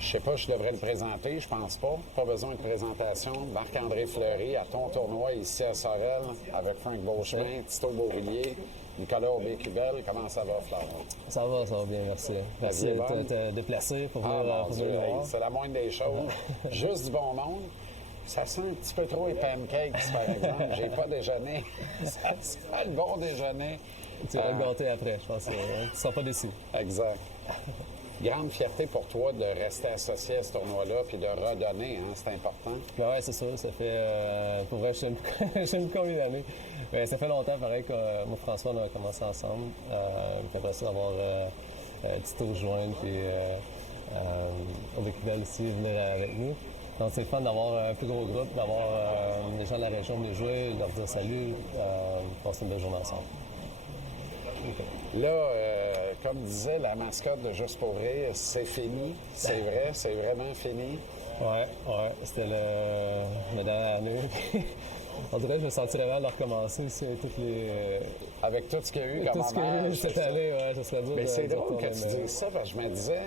Je sais pas, je devrais le présenter, je pense pas. Pas besoin de présentation. Marc-André Fleury à ton tournoi ici à Sorel avec Frank Beauchemin, Tito Beauvillier, Nicolas Aubé-Cuvel. Comment ça va, Fleur? Ça va bien, merci. Merci de te déplacer pour venir Dieu, voir. c'est la moindre des choses. Juste du bon monde. Ça sent un petit peu trop les pancakes, par exemple. J'ai pas déjeuné. Ça sent le bon déjeuner. Tu vas le gâter après, je pense. Tu ne seras pas déçu. Exact. Grande fierté pour toi de rester associé à ce tournoi-là puis de redonner, hein, c'est important. Oui, c'est sûr. Ça fait, pour vrai, je sais même combien d'années. Mais ça fait longtemps, pareil, que moi et François, on a commencé ensemble. Puis après ça, d'avoir Tito rejoindre, puis Aubé-Cuvel aussi venir avec nous. Donc, c'est fun d'avoir un plus gros groupe, d'avoir des gens de la région venir jouer, leur dire salut, passer une belle journée ensemble. Okay. Là, comme disait la mascotte de Juste pour rire, c'est fini. C'est vrai, c'est vraiment fini. Ouais, c'était la dernière année. On dirait que je me sentirais mal de recommencer toutes les... Avec tout ce qu'il y a eu comme tout ce qu'il y a eu cette année, ouais, ça serait dur. Mais c'est drôle retourner, que tu dises ça, parce que je me disais...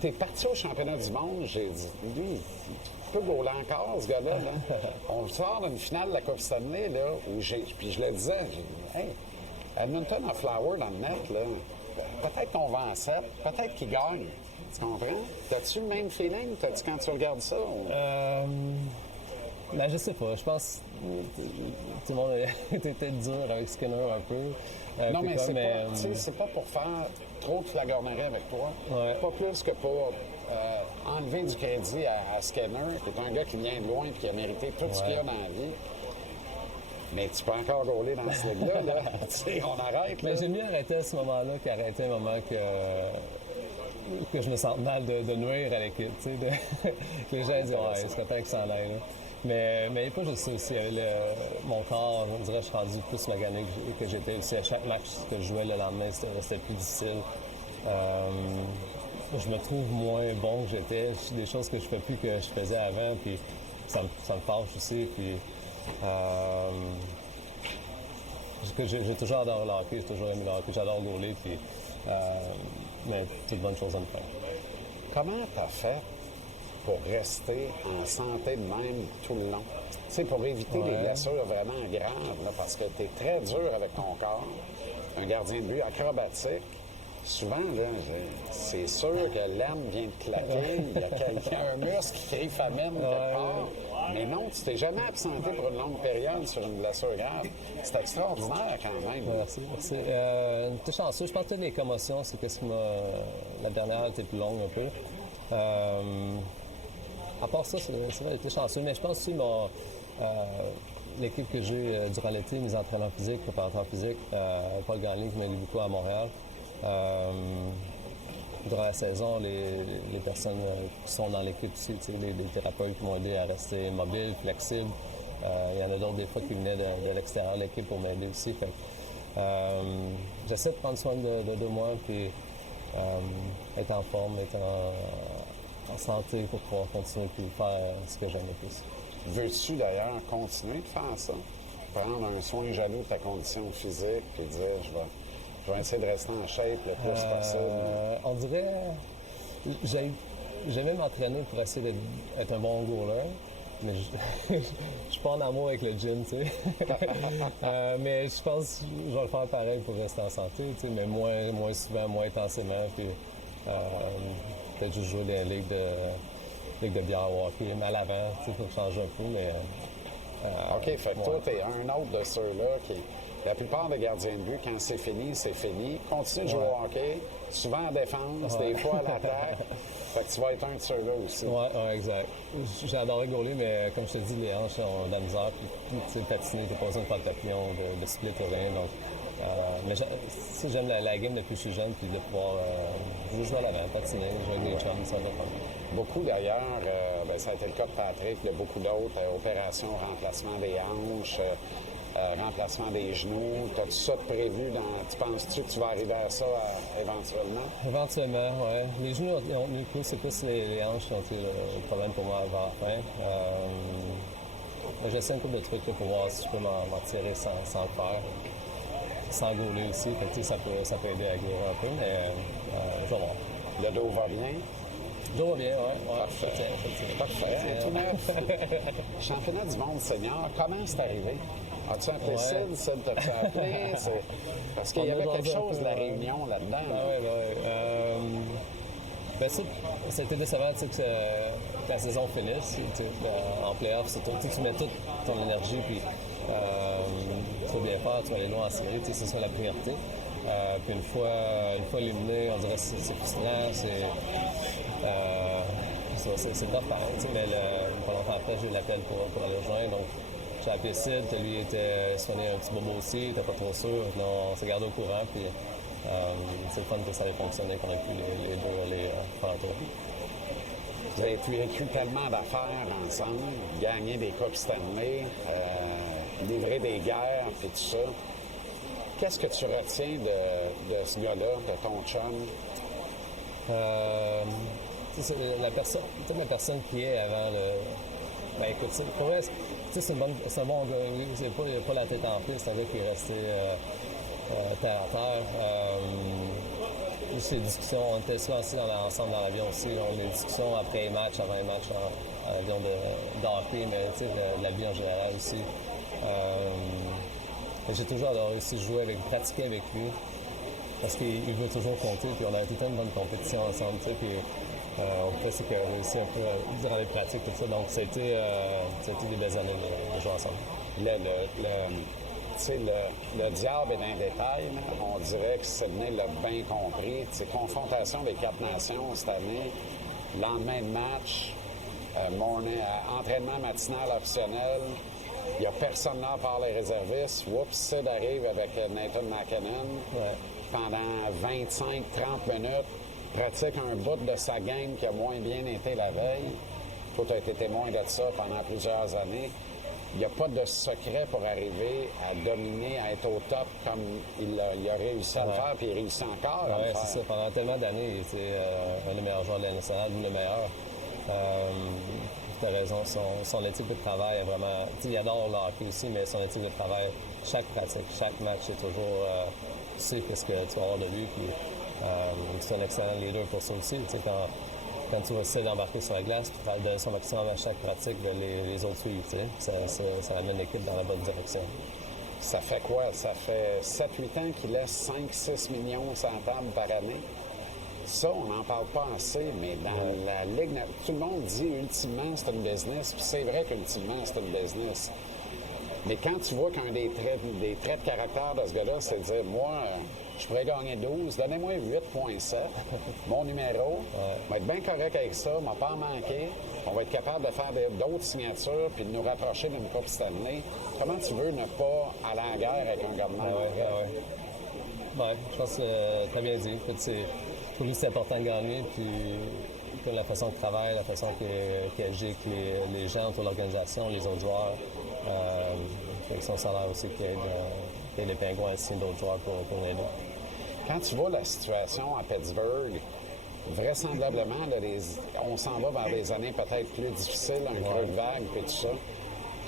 T'es parti au championnat du monde, j'ai dit, lui, il peut gauler encore, ce gars-là. Là. On sort d'une finale de la Coupe Stanley, là, où puis je le disais, j'ai dit, hey, Edmonton a Flower dans le net, là. Peut-être qu'on va en 7, peut-être qu'il gagne. Tu comprends? T'as-tu le même feeling quand tu regardes ça? Ou... Ben, je sais pas. Je pense que tout le monde était dur avec Skinner un peu. Non, mais c'est pas pour faire trop de flagornerie avec toi. Ouais. Pas plus que pour enlever du crédit à Skinner, qui est un gars qui vient de loin et qui a mérité tout ce qu'il y a dans la vie. Mais tu peux encore gauler dans ce ligue-là. Là. On arrête. Mais j'ai mieux arrêté à ce moment-là qu'arrêter un moment que je me sente mal de nuire à l'équipe. Les gens disent, ouais, c'est peut-être que ça en aille. Mais pas juste ça aussi. Mon corps, on dirait que je suis rendu plus magané que j'étais aussi. À chaque match que je jouais le lendemain, c'était plus difficile. Je me trouve moins bon que j'étais. Des choses que je fais plus que je faisais avant, puis ça me fâche aussi. Puis, j'ai toujours adoré le hockey, j'ai toujours aimé le hockey, j'adore gauler, puis mais toute bonne chose à me faire. Comment t'as fait pour rester en santé de même tout le long? Tu sais, pour éviter les blessures vraiment graves, là, parce que tu es très dur avec ton corps. Un gardien de but acrobatique. Souvent, là, c'est sûr que l'âme vient de claquer, il y a un muscle qui crie famine quelque part. Mais non, tu t'es jamais absenté pour une longue période sur une blessure grave. C'est extraordinaire quand même. Merci. T'es chanceux. Je pense que les commotions, c'est qu'est-ce qui m'a... La dernière était plus longue un peu. À part ça, c'est vrai, j'étais chanceux. Mais je pense aussi l'équipe que j'ai durant l'été, mes entraîneurs physiques, préparateurs physiques, Paul Gagné qui m'a aidé beaucoup à Montréal. Durant la saison, les personnes qui sont dans l'équipe aussi, les thérapeutes qui m'ont aidé à rester mobile, flexible. Il y en a d'autres des fois qui venaient de l'extérieur de l'équipe pour m'aider aussi. Fait, j'essaie de prendre soin de moi puis être en forme, être en santé pour pouvoir continuer et faire ce que j'aime le plus. Veux-tu d'ailleurs continuer de faire ça? Prendre un soin jaloux de ta condition physique et dire je vais essayer de rester en shape le plus possible. On dirait... J'aimais m'entraîner pour essayer d'être un bon goaler, mais je suis pas en amour avec le gym, tu sais. Mais je pense que je vais le faire pareil pour rester en santé, tu sais, mais moins souvent, moins intensément, puis peut-être juste jouer des ligues de bière ou hockey, mais à l'avant, tu sais, pour changer un peu, mais... OK, fait que toi, t'es un autre de ceux-là qui... La plupart des gardiens de but, quand c'est fini, c'est fini. Continue de jouer au hockey, souvent en défense, des fois à l'attaque. Fait que tu vas être un de ceux-là aussi. Oui, exact. J'ai adoré gauler, mais comme je te dis, les hanches ont de la misère. Puis, tu sais, patiner, t'as pas besoin de faire de papillon, de split ou rien. Donc, mais j'aime la game depuis que je suis jeune, puis de pouvoir jouer à l'avant, patiner, jouer avec des chums, ça va pas. Beaucoup d'ailleurs, ça a été le cas de Patrick, de beaucoup d'autres, opération remplacement des hanches, remplacement des genoux. T'as-tu ça de prévu? Tu penses-tu que tu vas arriver à ça éventuellement? Éventuellement, oui. Les genoux ont tenu le coup, c'est plus les hanches qui ont été le problème pour moi avant la fin. J'essaie un couple de trucs là, pour voir si je peux m'en tirer sans le faire. Sans gauler aussi, fait que, ça peut aider à guérir un peu, mais je vais voir. Le dos va bien? Tout va bien, ouais. Parfait. Parfait. Tout neuf. Championnat du monde senior, comment c'est arrivé? As-tu appelé Sid? Sid t'as-tu appelé? Parce qu'il y avait quelque chose de la réunion là-dedans. Ben ça, c'était décevant tu sais, que la saison finisse. Tu sais, en playoff, c'est tu mets toute ton énergie, puis il faut bien faire, tu vas aller loin en série, tu sais, c'est ça la priorité. Puis une fois éliminé, on dirait que c'est frustrant, c'est pas pareil, tu sais, mais pas longtemps après, j'ai eu l'appel pour aller rejoindre. Donc, j'ai appelé Sid, lui était soigné un petit bobo aussi, il était pas trop sûr. Donc, on s'est gardé au courant, puis c'est le fun que ça ait fonctionné, qu'on ait pu les deux aller faire un tour. Vous avez vécu tellement d'affaires ensemble, gagner des Coupes Stanley, livrer des guerres, puis tout ça. Qu'est-ce que tu retiens de ce gars-là, de ton chum? La personne qui est avant le. Ben écoute, pour vrai, c'est un bon gars. Oui, c'est pas la tête en piste, c'est un gars qui est resté terre à terre. Juste les discussions, on était souvent assis ensemble dans l'avion aussi. On a eu des discussions après les matchs, avant les matchs en avion de hockey, mais de la vie en général aussi. J'ai toujours adoré aussi jouer pratiquer avec lui. Parce qu'il veut toujours compter, puis on a tout le temps une bonne compétition ensemble, tu sais, puis on peut c'est qu'il a réussi un peu durant les pratiques, tout ça. Donc, ça a été des belles années de jouer ensemble. Le diable est dans les détails, là. On dirait que Sidney l'a bien compris. T'sais, confrontation des 4 nations cette année, lendemain de match, entraînement matinal optionnel. Il n'y a personne là à part les réservistes. Oups, Sid arrive avec Nathan MacKinnon. Ouais. Pendant 25-30 minutes, pratique un bout de sa game qui a moins bien été la veille. Toi, tu as été témoin de ça pendant plusieurs années. Il n'y a pas de secret pour arriver à dominer, à être au top comme il a réussi à le faire, puis il réussit encore à le faire. C'est ça. Pendant tellement d'années, il était un des meilleurs joueurs de la nationale, ou le meilleur. Tu as raison, son éthique de travail est vraiment... Il adore le hockey aussi, mais son éthique de travail, chaque pratique, chaque match, est toujours... tu sais ce que tu vas avoir de lui, puis c'est un excellent leader pour ça aussi. Quand tu vas essayer d'embarquer sur la glace, tu donner son maximum à chaque pratique, ben les autres suivent. Ça amène l'équipe dans la bonne direction. Ça fait quoi? Ça fait 7-8 ans qu'il laisse 5-6 millions sur la table par année. Ça, on n'en parle pas assez, mais dans la Ligue, tout le monde dit ultimement c'est une business, puis c'est vrai qu'ultimement c'est une business. Mais quand tu vois qu'un des traits de caractère de ce gars-là, c'est de dire, moi, je pourrais gagner 12, donnez-moi 8,7, mon numéro, on va être bien correct avec ça, on m'a pas manqué, on va être capable de faire d'autres signatures puis de nous rapprocher d'une Coupe Stanley. Comment tu veux ne pas aller en guerre avec un gars de même? Ouais, je pense que tu as bien dit. Pour lui, c'est important de gagner, puis la façon qu'il travaille, la façon qu'il agit avec les gens autour de l'organisation, les autres joueurs. Avec son salaire aussi qui aide les Pingouins à signer d'autres joueurs pour l'aider. Quand tu vois la situation à Pittsburgh, vraisemblablement, là, on s'en va vers des années peut-être plus difficiles, un creux de vague et tout ça.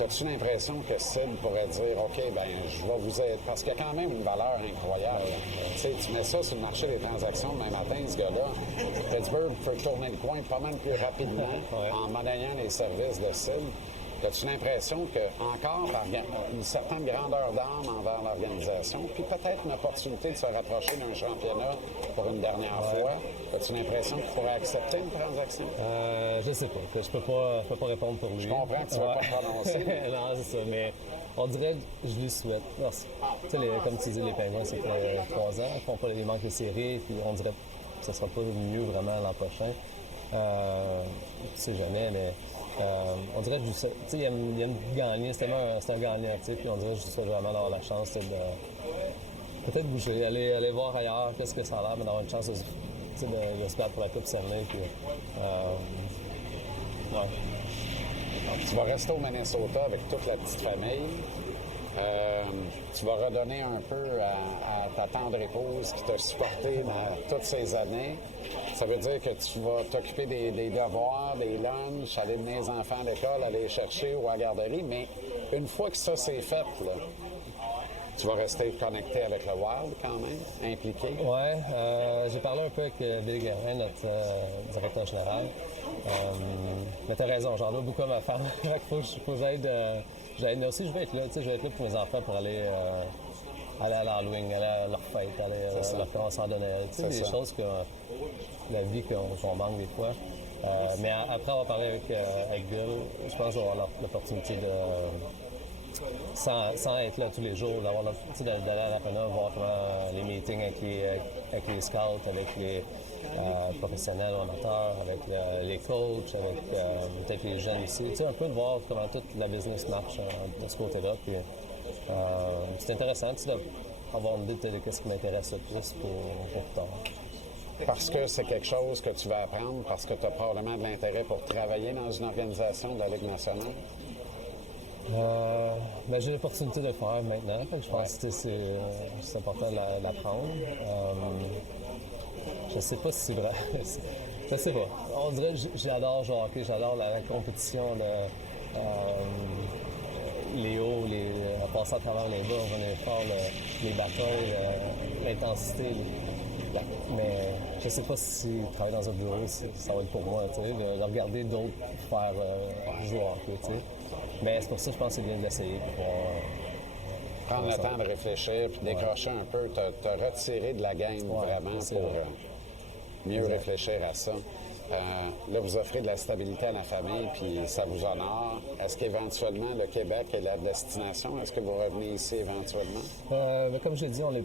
As-tu l'impression que Sid pourrait dire, OK, ben je vais vous aider, parce qu'il y a quand même une valeur incroyable. Tu mets ça sur le marché des transactions demain matin, ce gars-là, Pittsburgh peut tourner le coin pas mal plus rapidement en monnayant les services de Sid. As-tu l'impression qu'encore, par une certaine grandeur d'âme envers l'organisation, puis peut-être une opportunité de se rapprocher d'un championnat pour une dernière fois, as-tu l'impression qu'il pourrait accepter une transaction? Je sais pas. Je peux pas répondre pour lui. Je comprends que tu ne vas pas te prononcer. Non, c'est ça, mais on dirait que je lui souhaite. Comme tu dis, les Penguins, ça fait 3 ans, ils manquent de série, puis on dirait que ce sera pas mieux vraiment l'an prochain. Tu sais jamais, mais... on dirait que il aime gagner, c'est un gagnant, puis on dirait que je souhaite vraiment d'avoir la chance de peut-être bouger, aller voir ailleurs, qu'est-ce que ça a l'air, mais d'avoir une chance de se battre pour la Coupe Stanley. Tu vas rester au Minnesota avec toute la petite famille. Tu vas redonner un peu à ta tendre épouse qui t'a supporté dans toutes ces années. Ça veut dire que tu vas t'occuper des devoirs, des lunchs, aller mener les enfants à l'école, aller les chercher ou à la garderie. Mais une fois que ça c'est fait, là, Tu vas rester connecté avec le Wild quand même, impliqué? Oui, j'ai parlé un peu avec Billy Guérin, notre directeur général. Mais tu as raison, j'en ai beaucoup à ma femme. Il faut que j'aide. Mais aussi, je vais être là. Je vais être là pour mes enfants pour aller à l'Halloween, aller à leur fête, aller à leur commencement de Noël. Des choses que la vie qu'on manque des fois. Mais après avoir parlé avec Bill, je pense que je vais avoir l'opportunité de. Sans être là tous les jours, d'aller à l'Arena, voir comment les meetings avec les scouts, avec les professionnels ou amateurs, avec les coachs, avec peut-être les jeunes ici. Un peu de voir comment toute la business marche de ce côté-là. Puis, c'est intéressant d'avoir une idée de ce qui m'intéresse le plus pour plus tard. Parce que c'est quelque chose que tu vas apprendre, parce que tu as probablement de l'intérêt pour travailler dans une organisation de la Ligue nationale? J'ai l'opportunité de le faire maintenant. Je pense que c'est important de l'apprendre. Je sais pas si c'est vrai. Je sais pas. On dirait que j'adore jouer au hockey, j'adore la compétition, les hauts, passer à travers les bas, revenir fort, les batailles, l'intensité. Mais je sais pas si travailler dans un bureau, ça va être pour moi, de regarder d'autres faire jouer au hockey, Mais c'est pour ça que je pense que c'est bien de l'essayer pour prendre le temps de réfléchir puis décrocher un peu, te retirer de la game vraiment pour mieux réfléchir à ça. Là, vous offrez de la stabilité à la famille puis ça vous honore. Est-ce qu'éventuellement, le Québec est la destination? Est-ce que vous revenez ici éventuellement? Comme je l'ai dit, on n'est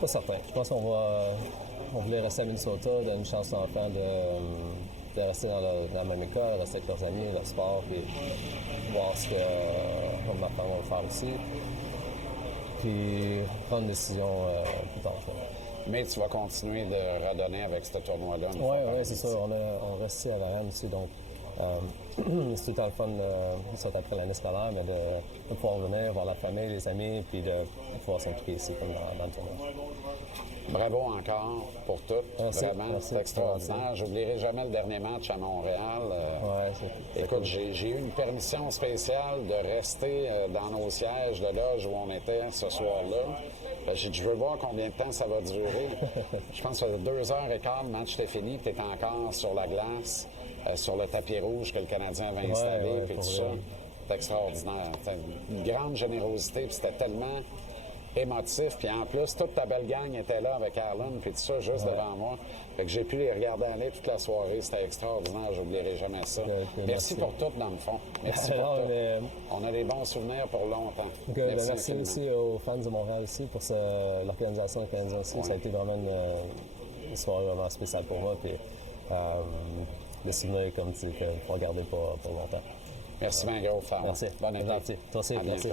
pas certain. Je pense qu'on voulait rester à Minnesota, donner une chance aux enfants de rester dans la même école, rester avec leurs amis, le sport, puis voir ce que ma femme va faire aussi. Puis prendre une décision plus tard. Mais tu vas continuer de redonner avec ce tournoi-là. Oui, c'est ça. On reste ici à Varennes aussi, donc c'est tout le temps le fun, soit après l'année scolaire, mais de pouvoir venir voir la famille, les amis, puis de pouvoir s'impliquer ici comme dans le tournoi. Bravo encore pour tout. Merci, vraiment, c'est extraordinaire. J'oublierai jamais le dernier match à Montréal. Écoute, j'ai eu une permission spéciale de rester dans nos sièges de loge où on était ce soir-là. J'ai dit, je veux voir combien de temps ça va durer. Je pense que ça faisait 2h15, le match était fini, tu étais encore sur la glace, sur le tapis rouge que le Canadien avait installé, puis tout ça. C'était extraordinaire. C'était une grande générosité, puis c'était tellement émotif. Puis en plus, toute ta belle gang était là avec Arlen, puis tout ça, juste devant moi. Fait que j'ai pu les regarder aller toute la soirée. C'était extraordinaire, j'oublierai jamais ça. Merci pour tout, dans le fond. Merci pour tout. On a des bons souvenirs pour longtemps. Merci aussi aux fans de Montréal aussi pour l'organisation des Canadiens aussi. Ça a été vraiment une soirée vraiment spéciale pour moi. Puis des souvenirs comme tu sais, qu'il faut regarder pour longtemps. Merci, bien gros, Femme. Merci. Bonne année. Toi aussi, merci.